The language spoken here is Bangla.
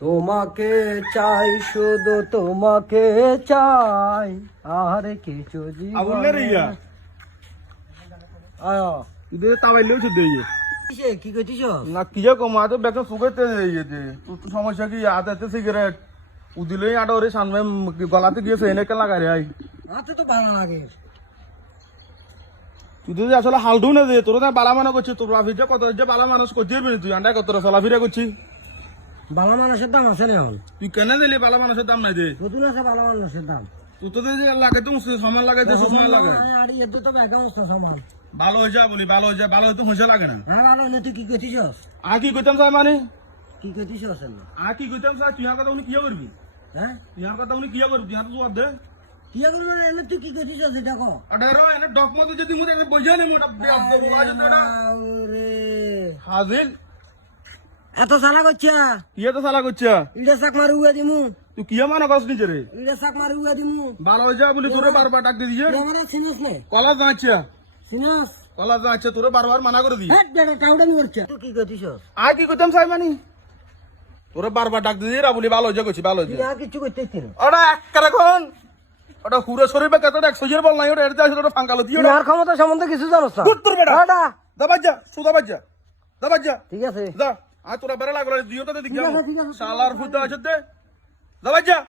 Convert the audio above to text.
তোমাকে চাই শুধু তোমাকে চাই আর কিছু আবুলে রিয়া আয়া ইদে তাবাইলেও শুদ্ধ হইয়ে কিসে কি কইতিছ না কি যে কমা তো বেকন সুগাইতে ইয়েতে তো সমস্যা কি আতে সিগারেট উদিলেই আডরে সামনে গলাতে গিয়েছে এনে কেন লাগাই রে আই আতে তো ভালো লাগে তুই তো আসলে হালডু না দে তোর তো বালা মানা করছিস তোর আফিজে কত যে বালা মানুষ করছিস তুই আন্ডা কত চলাফিরা করছিস ভালো মানুষের দাম আছে না এখন তুই কেন দিলি বালা মানুষের দাম নাই দে নতুন আছে ভালো মানুষের দাম তুই তো যে লাগে তো সমান লাগাইতে সমান লাগাই আর এতে তো ব্যাগ অবস্থা সমান ভালো হয়ে যা বলি ভালো হয়ে যা ভালো হয়তো হয়েছে লাগে না হ্যাঁ ভালো না তুই কি কইতিছ আর কি কইতাম স্যার মানে কি কইতিছ আসেন না আর কি কইতাম স্যার তুই আর কথা উনি কি করবি হ্যাঁ তুই আর কথা উনি কি করবি তুই আর জবাব দে কি করব এনে তুই কি কইতিছ সেটা কো আডারো এনে ডকমত যদি মুরে বইজা নে মোটা আজ তোরা আরে হাজিল এত সালা করছা ইয়ে তো সালা করছে ইডে সাক মারু উয়া দিমু তুই কি মানে কস নিজে রে ইডে সাক মারু উয়া দিমু ভালো হয়ে যা বলি তোরে বারবার ডাক দিয়ে দিয়ে আমরা সিনাস নে কলা যাচ্ছে সিনাস কলা যাচ্ছে তোরে বারবার মানা করে দি হেড বেটা কাউডা নি করছা তুই কি কইতিছ আর কি কইতাম স্যার মানে তোরে বারবার ডাক দিয়ে রা বলি ভালো হয়ে যা কইছি ভালো হয়ে তুই যা আর কিছু কইতেছিস না ওটা এক করে কোন ওটা হুরে শরীরে কত 100 এর বল নাই ওটা এর দাস ওটা ফাঙ্কালো দিও তুই আর ক্ষমতা সম্বন্ধে কিছু জানোস না কুত্তর বেটা বেটা দাবাজ্জা সুদাবাজ্জা দাবাজ্জা ঠিক আছে যা আর তোরা বেড়া লাগলো দিও তো দেখ ঠিক আছে, ঠিক আছে। শালার ফুটা আছে দে দাবাজ্জা